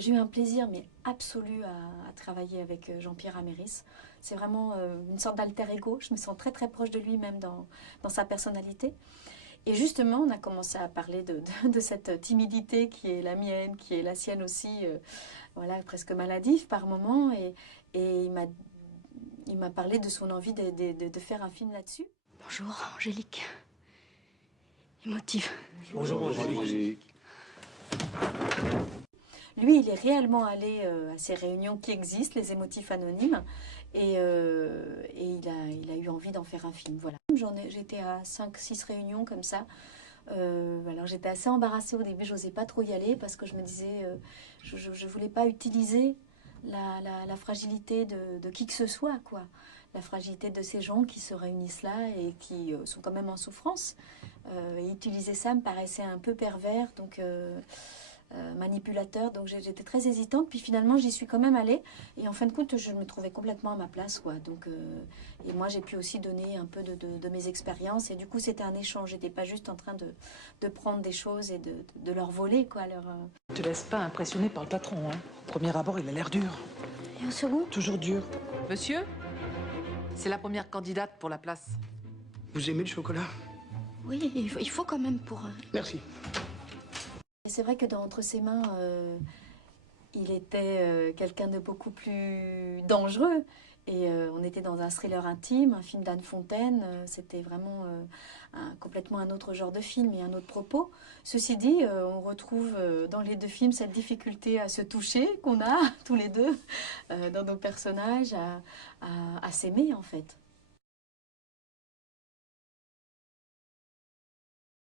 J'ai eu un plaisir mais absolu à travailler avec Jean-Pierre Améris. C'est vraiment une sorte d'alter ego. Je me sens très très proche de lui même dans sa personnalité. Et justement, on a commencé à parler de cette timidité qui est la mienne, qui est la sienne aussi, voilà, presque maladive par moment. Et il m'a parlé de son envie de faire un film là-dessus. Bonjour, Angélique. Émotive. Bonjour Angélique. Lui, il est réellement allé à ces réunions qui existent, les émotifs anonymes, et il a eu envie d'en faire un film. Voilà. J'étais à 5-6 réunions comme ça. Alors j'étais assez embarrassée au début, j'osais pas trop y aller parce que je me disais, je voulais pas utiliser la fragilité de qui que ce soit, quoi. La fragilité de ces gens qui se réunissent là et qui sont quand même en souffrance. Et utiliser ça me paraissait un peu pervers, donc manipulateur, donc j'étais très hésitante, puis finalement j'y suis quand même allée, et en fin de compte je me trouvais complètement à ma place, quoi. Donc, et moi j'ai pu aussi donner un peu de mes expériences, et du coup c'était un échange, j'étais pas juste en train de prendre des choses et de leur voler, quoi. Ne te laisse pas impressionner par le patron, hein. Au premier abord, il a l'air dur. Et au second? Toujours dur. Monsieur, c'est la première candidate pour la place. Vous aimez le chocolat? Oui, il faut quand même pour... Merci. Et c'est vrai que entre ses mains, il était quelqu'un de beaucoup plus dangereux. Et on était dans un thriller intime, un film d'Anne Fontaine. C'était vraiment complètement un autre genre de film et un autre propos. Ceci dit, on retrouve dans les deux films cette difficulté à se toucher qu'on a tous les deux dans nos personnages, à s'aimer en fait.